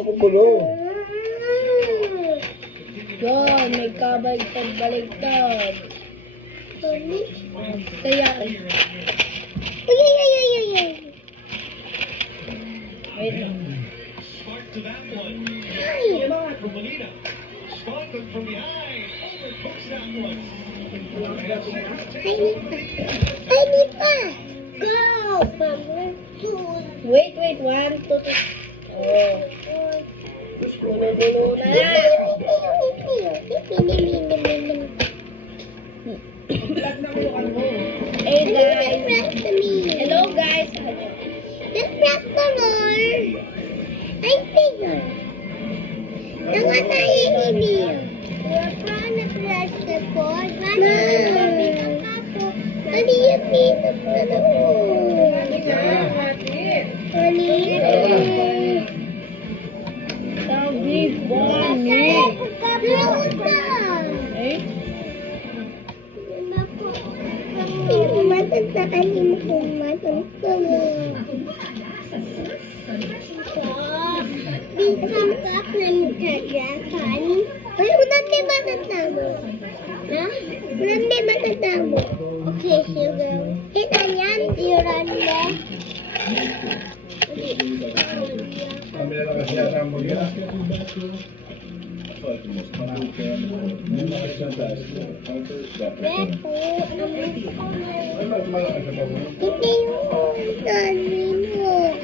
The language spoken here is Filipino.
makukulo. Yan, may kabaligtad-baligtad. Kaya, wait lang. Spark to that one. Ay! From Molina. Sparkman from behind. Overcooks that one. Ay, pa! Go! Wait, 1, 2, 3. Oh. Gulo-gulo na. Hey guys. Hello guys. Just press the more. I figure. Nawa tayo hindi. We're trying to press the board. Ano yung dito pa doon? Sabi, Bonnie. Eh? Matandaan mo kung matandaan. Bisang ka ng kagakan. Ay, ulan may matanda mo. Ha? Ulan may matanda mo. Okay, sige. Ito yan, Yolanda. Kami na lang kasi ang mga. Hindi yung dali mo.